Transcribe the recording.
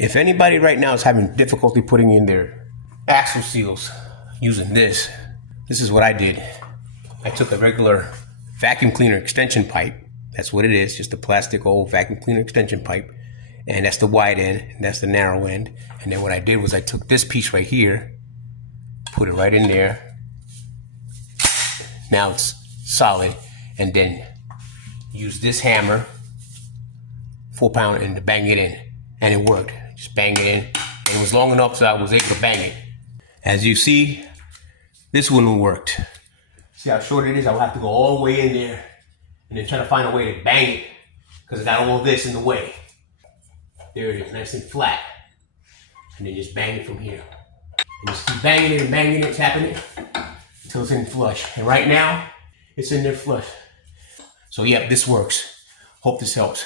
If anybody right now is having difficulty putting in their axle seals using this is what I did. I took a regular vacuum cleaner extension pipe. That's what it is, just a plastic old vacuum cleaner extension pipe. And that's the wide end, and that's the narrow end. And then what I did was I took this piece right here, put it right in there. Now it's solid. And then use this hammer, 4-pound, and to bang it in. And it worked. Just bang it in. And it was long enough so I was able to bang it. As you see, this one worked. See how short it is? I'll have to go all the way in there and then try to find a way to bang it because I got all this in the way. There it is, nice and flat. And then just bang it from here. And just keep banging it and banging it, tapping it until it's in flush. And right now, it's in there flush. So yeah, this works. Hope this helps.